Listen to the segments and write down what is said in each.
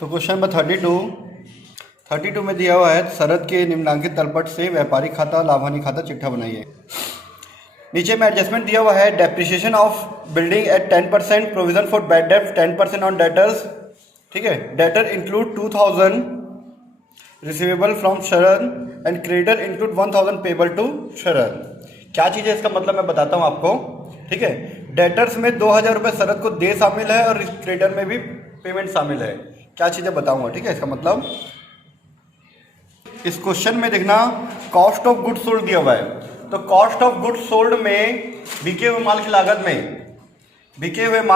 तो question number 32 में दिया हुआ है शरद के निम्नांकित तलपट से व्यापारिक खाता लाभानी खाता चिट्ठा बनाइए। नीचे में एडजस्टमेंट दिया हुआ है depreciation of building at 10%, provision for bad debt 10% on debtors. ठीक है, debtor include 2000 receivable from Sharad and creditor include 1000 payable to Sharad. क्या चीज़ है इसका मतलब मैं बताता हूँ आपको। ठीक है, डेटर्स में 2000 रुपये शरद को दे शामिल है और क्रेडिटर में भी पेमेंट शामिल है। क्या चीज़ें बताऊंगा। ठीक है, इसका मतलब इस क्वेश्चन में देखना कॉस्ट ऑफ गुड्स सोल्ड दिया हुआ है। तो कॉस्ट ऑफ गुड्स सोल्ड में बिके हुए माल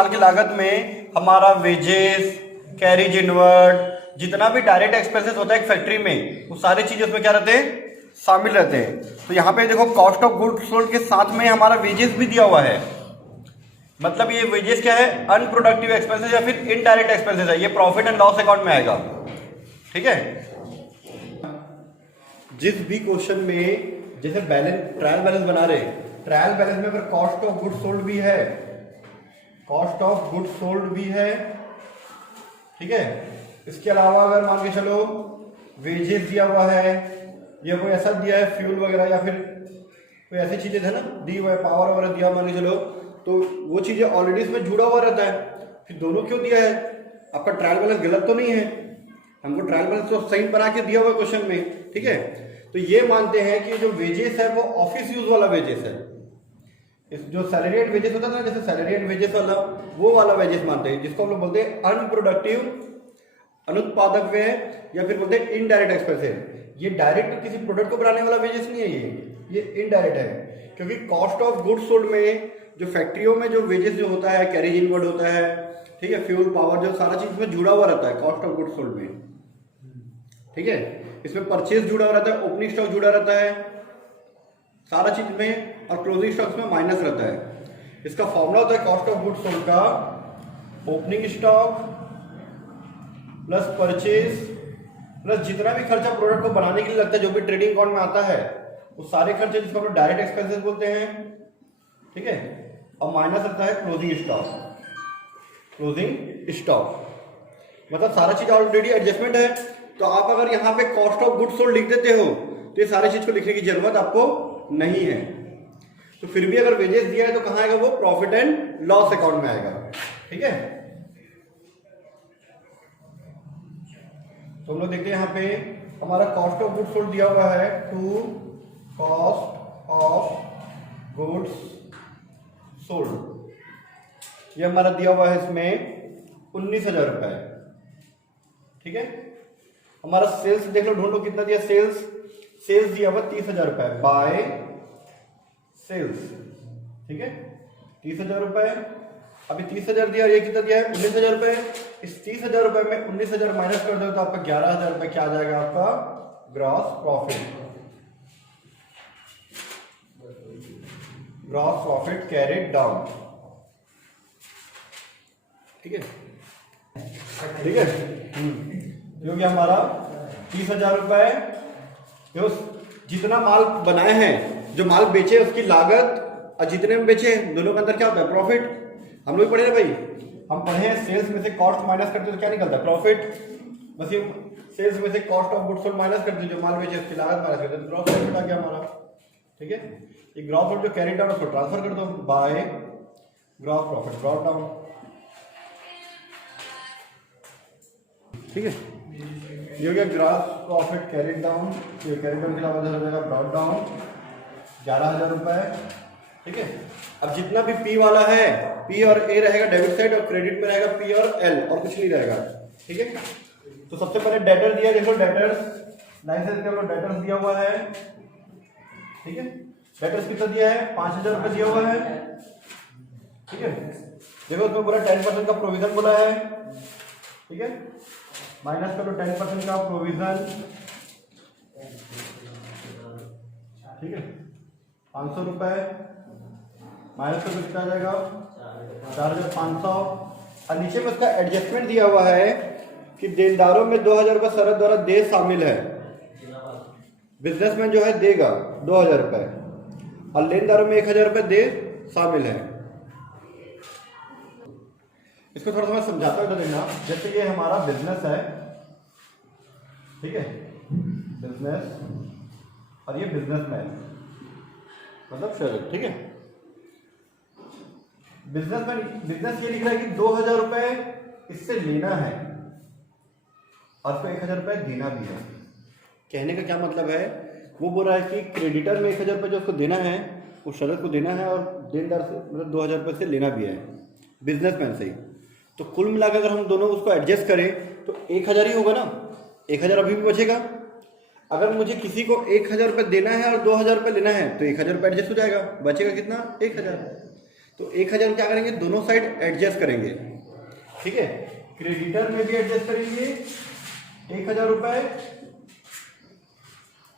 की लागत में हमारा वेजेस, कैरिज इनवर्ड, जितना भी डायरेक्ट एक्सपेंसेस होता है एक फैक्ट्री में, वो सारी चीजें उसमें क्या रहते हैं, शामिल रहते हैं। तो यहाँ पे देखो कॉस्ट ऑफ गुड्स सोल्ड के साथ में हमारा वेजेस भी दिया हुआ है। मतलब ये वेजेस क्या है, अनप्रोडक्टिव एक्सपेंसेस या फिर इनडायरेक्ट एक्सपेंसेस है। ये प्रॉफिट एंड लॉस अकाउंट में आएगा। ठीक है, जिस भी क्वेश्चन में जैसे ट्रायल बैलेंस बना रहे, ट्रायल बैलेंस में अगर कॉस्ट ऑफ गुड्स सोल्ड भी है, ठीक है, इसके अलावा अगर मान के चलो वेजेस दिया हुआ है या कोई ऐसा दिया है फ्यूल वगैरह या फिर कोई ऐसी चीजें थे ना दी हुआ है, पावर वगैरह दिया मान के चलो, तो वो चीजें ऑलरेडी इसमें जुड़ा हुआ रहता है। फिर दोनों क्यों दिया है? आपका ट्रायल बैलेंस गलत तो नहीं है, हमको ट्रायल बैलेंस तो सही बना के दिया हुआ है क्वेश्चन में। ठीक है, तो ये मानते हैं कि जो वेजेस है वो ऑफिस यूज वाला वेजेस है। इस जो सैलरी एंड वेजेस होता है ना, जैसे सैलरी एंड वेजेस वाला, वो वाला वेजेस मानते हैं, जिसको हम लोग बोलते हैं अनप्रोडक्टिव, अनुत्पादक व्यय या फिर बोलते हैं इनडायरेक्ट एक्सपेंसेस। ये डायरेक्ट किसी प्रोडक्ट को बनाने वाला वेजेस नहीं है, ये इनडायरेक्ट है। क्योंकि कॉस्ट ऑफ गुड्स सोल्ड में जो फैक्ट्रियों में जो वेजेस जो होता है, कैरेज इनवर्ड होता है, ठीक है, फ्यूल, पावर, जो सारा चीज में जुड़ा हुआ रहता है कॉस्ट ऑफ गुड्स सोल्ड में। ठीक है, इसमें परचेज जुड़ा हुआ रहता है, ओपनिंग स्टॉक जुड़ा रहता है, सारा चीज में, और क्लोजिंग स्टॉक्स में माइनस रहता है। इसका फॉर्मूला होता है कॉस्ट ऑफ गुड्स सोल्ड का opening stock plus purchase plus जितना भी खर्चा प्रोडक्ट को बनाने के लिए लगता है, जो भी ट्रेडिंग अकाउंट में आता है, वो सारे खर्चे जिसको हम लोग डायरेक्ट एक्सपेंसेस बोलते हैं। ठीक है, और माइनस रहता है क्लोजिंग स्टॉक मतलब सारा चीज ऑलरेडी एडजस्टमेंट है। तो आप अगर यहाँ पे कॉस्ट ऑफ गुड्स सोल्ड लिख देते हो तो ये सारी चीज को लिखने की जरूरत आपको नहीं है। तो फिर भी अगर वेजेस दिया है तो कहां आएगा, वो प्रॉफिट एंड लॉस अकाउंट में आएगा। ठीक है, तो हम लोग देखते हैं यहाँ पे हमारा कॉस्ट ऑफ गुड्स सोल्ड दिया हुआ है to cost of goods sold, ये हमारा दिया हुआ है इसमें 19,000 रुपए। ठीक है, हमारा सेल्स देख लो, ढूंढो कितना दिया, सेल्स दिया हुआ 30,000 रुपए बाय सेल्स। ठीक है, 30,000 रुपए, अभी 30,000 दिया, ये कितना दिया है 19,000 रुपए। इस 30,000 रुपए में 19,000 माइनस कर दो तो आपका 11,000 रुपए क्या आ जाएगा, आपका ग्रॉस प्रॉफिट कैरिड डाउन। ठीक है, ठीक है, जो कि हमारा 30,000 रुपए, जो जितना माल बनाए हैं, जो माल बेचे उसकी लागत और जितने में बेचे दोनों के अंदर क्या होता है, प्रॉफिट। हम लोग पढ़े ना भाई, हम पढ़े हैं सेल्स में से कॉस्ट माइनस करते तो क्या निकलता है, प्रॉफिट। बस ये सेल्स में से cost of goods sold minus करते, जो माल बेचे उसकी लागत माइनस करते, तो ग्रॉस प्रॉफिट आ गया हमारा। ठीक है, ये ग्रॉस प्रॉफिट जो कैरी डाउन उसको ट्रांसफर कर दो by gross profit brought down. ठीक है, ये हो गया ग्रॉस प्रॉफिट कैरिड डाउन, ये कैरिड डाउन के अलावा हो जाएगा ब्रॉट डाउन 11,000 रुपए। ठीक है, अब जितना भी पी वाला है, पी और ए रहेगा डेबिट साइड और क्रेडिट में रहेगा पी और एल, और कुछ नहीं रहेगा। ठीक है, तो सबसे पहले डेटर दिया, देखो डेटर्स लाइन से देखो, डेटर्स दिया हुआ है। ठीक है, डेटर्स कितना दिया है, 5,000 रुपए दिया हुआ है। ठीक है, देखो उसमें पूरा 10% का प्रोविजन बोला है। ठीक है, माइनस करो 10% का प्रोविजन। ठीक है, 500 रुपए माइनस करो कितना आ जाएगा, 4,500। और नीचे में उसका एडजस्टमेंट दिया हुआ है कि देनदारों में 2,000 रुपए शरद द्वारा दे शामिल है। बिजनेसमैन जो है देगा 2,000 रुपए और लेनदारों में 1,000 रुपए दे शामिल है। इसको थोड़ा सा मैं समझाता हूँ, देखना। जैसे ये हमारा बिजनेस है, ठीक है, बिजनेस, और ये बिजनेसमैन मतलब शरद, ठीक है। बिजनेसमैन, बिजनेस ये लिख रहा है कि 2000 रुपए इससे लेना है और उसको 1000 रुपए देना भी है। कहने का क्या मतलब है, वो बोल रहा है कि क्रेडिटर में 1000 रुपये जो उसको देना है वो शरद को देना है, और देनदार से मतलब 2000 रुपये से लेना भी है बिजनेसमैन से ही। तो कुल मिलाकर अगर हम दोनों उसको एडजस्ट करें तो 1000 ही होगा ना, 1000 अभी भी बचेगा। अगर मुझे किसी को 1000 रुपये देना है और 2000 रुपये लेना है तो 1000 रुपये एडजस्ट हो जाएगा, बचेगा कितना, 1000। तो 1000 क्या करेंगे, दोनों साइड एडजस्ट करेंगे, ठीक है। क्रेडिटर में भी एडजस्ट करेंगे 1000 रुपये,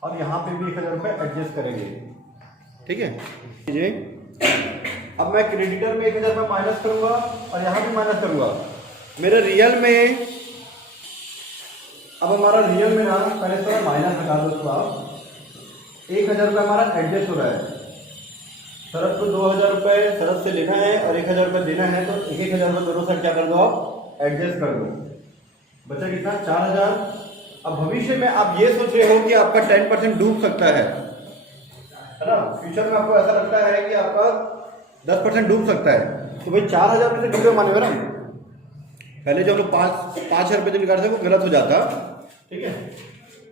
और यहाँ पे भी 1000 रुपये एडजस्ट करेंगे, ठीक है जी। अब मैं क्रेडिटर में 1000 रुपये माइनस करूंगा और यहाँ भी माइनस करूंगा। मेरे रियल में, अब हमारा रियल में ना, पहले थोड़ा माइनस लगा दो उसको आप। 1000 रुपये हमारा एडजस्ट हो रहा है, शरद को 2000 रुपये शरद से लेना है और 1000 रुपये देना है, तो 1000 रुपये दोनों साइड क्या कर दो आप, एडजस्ट कर दो। बचा कितना, 4000। अब भविष्य में आप ये सोच रहे हो कि आपका 10% डूब सकता है ना, फ्यूचर में आपको ऐसा लगता है कि आपका 10% डूब सकता है, तो भाई 4000 रुपये से डूबे माने ना। पहले जो हम लोग 5,000 रुपये जो निकाल थे वो गलत हो जाता, ठीक है।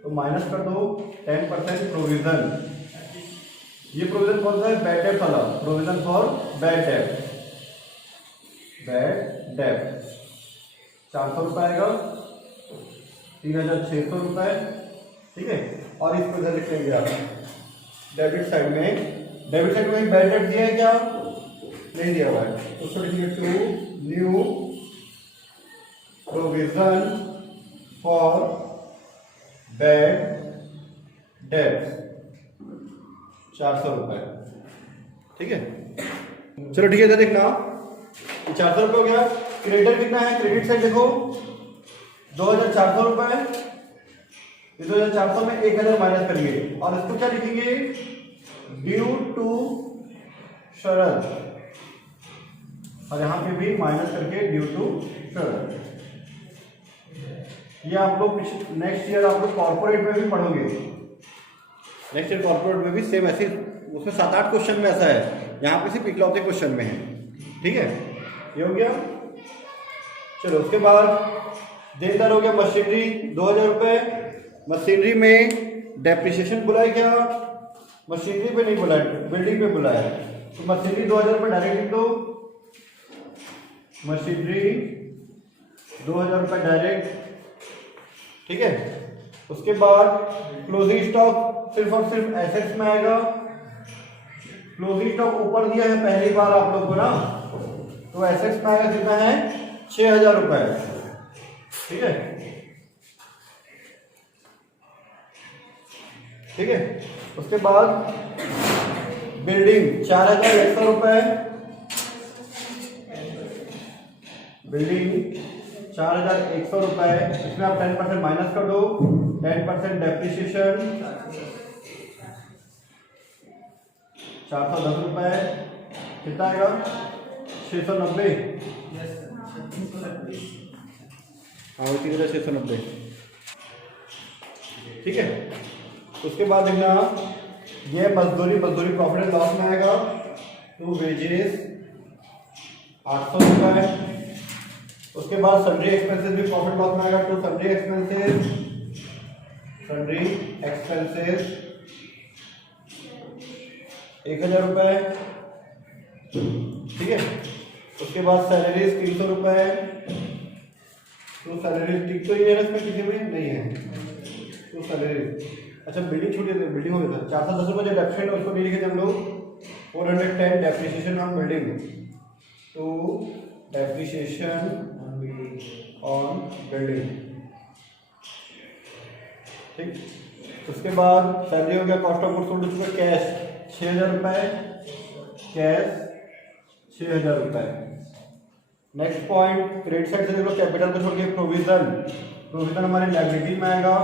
तो माइनस कर दो 10% प्रोविजन। ये प्रोविजन कौन सा है, बैड डेट वाला, provision for bad date, bad debt 400 रुपये आएगा, 3600 रुपये, ठीक है। और इसको इधर लिख लेंगे आप डेबिट साइड में। डेबिट साइड में बैड डेट दिया है क्या, नहीं दिया हुआ है, तो उसको लिखिए to new provision for bad debt 400 रुपये, ठीक है। चलो ठीक है, इधर देखना 400 रुपये हो गया। क्रेडिटर कितना है, क्रेडिट साइड देखो 2400 रुपये, 2400 में 1000 माइनस करिए और इसको क्या लिखेंगे, ड्यू टू शरद, और यहां पे भी माइनस करके ड्यू टू शरद। ये आप लोग नेक्स्ट ईयर आप लोग कॉर्पोरेट में भी पढ़ोगे, नेक्स्ट ईयर कॉर्पोरेट में भी सेम ऐसे, उसमें 7-8 क्वेश्चन में ऐसा है, यहाँ पे सिर्फ इकलौते क्वेश्चन में है, ठीक है। ये हो गया। चलो उसके बाद देनदार हो गया मशीनरी 2000 रुपये। मशीनरी में डेप्रिसिएशन बुलाए क्या, मशीनरी पे नहीं बुलाया, बिल्डिंग पे बुलाया, तो मशीनरी 2000 रुपये डायरेक्ट लिख दो, मशीनरी 2000 रुपये डायरेक्ट, ठीक है। उसके बाद क्लोजिंग स्टॉक सिर्फ और सिर्फ एसेट्स में आएगा। क्लोजिंग स्टॉक ऊपर दिया है पहली बार आप लोग को ना, तो एसेट्स में आएगा कितना है, 6000 रुपये, ठीक है, ठीक है। उसके बाद बिल्डिंग 4100 रुपये, बिल्डिंग 4100 रुपये, इसमें आप 10% माइनस कर दो, 10% डेप्रिसिएशन 410 रुपये, कितना आएगा, 690, हाँ उसी तरह 690, ठीक है। उसके बाद देखना ये मजदूरी प्रॉफिट एंड लॉस में आएगा, तो वेजेस 800 रुपये। उसके बाद सन्ड्री एक्सपेंसेस भी प्रॉफिट लॉस में आएगा, तो सन्ड्री एक्सपेंसेस 1000 रुपये, ठीक है। उसके बाद सैलरीज 300 रुपये, तो सैलरीज टिक तो ही है इसमें, किसी में नहीं है, तो सैलरीज, अच्छा बिल्डिंग छूटी है, बिल्डिंग हो गया था 410 रुपये जो डेप्रिसिएशन है उसको नहीं लिखे थे हम लोग, 410 डेप्रिसिएशन ऑन बिल्डिंग, तो डेप्रिसिएशन ऑन बिल्डिंग, ठीक। उसके बाद सैलरी हो गया, कॉस्ट ऑफ गुड्स सोल्ड, उसका कैश 6000 रुपये, कैश 6000 रुपये। नेक्स्ट पॉइंट क्रेडिट साइड से देख लो, कैपिटल को छोड़ के प्रोविजन हमारे लायबिलिटी में आएगा,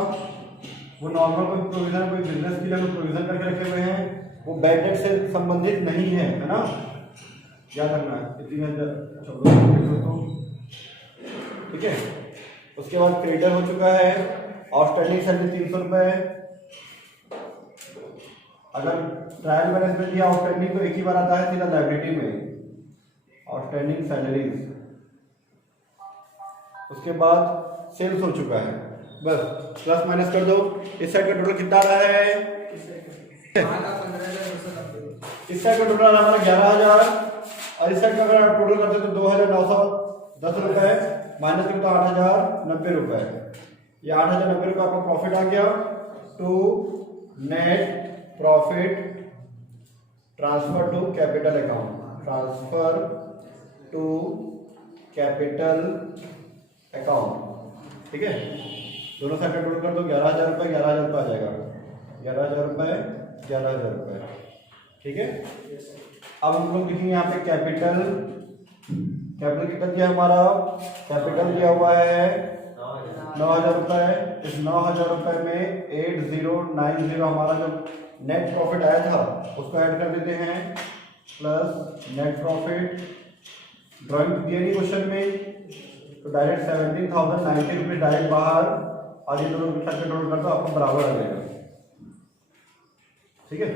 वो नॉर्मल कोई प्रोविजन, कोई बिजनेस के लिए कोई प्रोविजन करके रखे हुए हैं, वो बैड डेट से संबंधित नहीं है, है ना, याद रखना है। 3000 दोस्तों ठीक है। उसके बाद क्रेडिटर हो चुका है, आउटस्टैंडिंग सैलरी 300 रुपये। अगर ट्रायल बैलेंस में दिया आउटस्टैंडिंग तो एक ही बार आता है सीधा लायबिलिटी में, आउटस्टैंडिंग सैलरीज। उसके बाद सेल्स हो चुका है, बस प्लस माइनस कर दो। इस साइड का टोटल कितना आ रहा है? इस साइड का टोटल आ रहा है 11,000 और इस साइड का अगर टोटल करते तो 2,910 रुपए माइनस करते तो 8,090 रुपए। ये 8,090 रुपये आपका प्रॉफिट आ गया। To net profit transfer to capital account, transfer to capital account, ठीक है। दोनों साइड का टोटल कर दो 11,000 रुपये, 11,000 रुपये आ जाएगा, 11,000 रुपये, 11,000 रुपये, ठीक है। अब हम लोग लिखेंगे यहाँ पे कैपिटल, कैपिटल कितना दिया हमारा? कैपिटल दिया हुआ है 9,000 रुपये। इस 9,000 रुपये में 8090 हमारा जो नेट प्रॉफिट आया था उसको ऐड कर देते हैं, प्लस नेट प्रॉफिट। ड्राइंग दिया नहीं क्वेश्चन में तो डायरेक्ट 17,090 रुपये डायरेक्ट बाहर, और ये दोनों टोटल कर दो आपको बराबर आ जाएगा, ठीक है।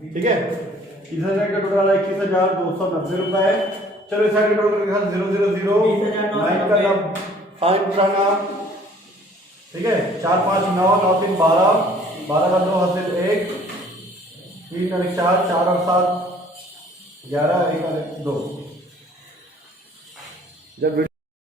ठीक है, तीसरा साइड का टोटल आ रहा है 21,290 रुपए। चलो इस साइड का टोटल करके 0,009 का फाइन उठाना, ठीक है। 4 5 9 9 3 12, 12 का 2 हासिल 1, 3 और 4, 4 और 7 11, 1 और 2। जब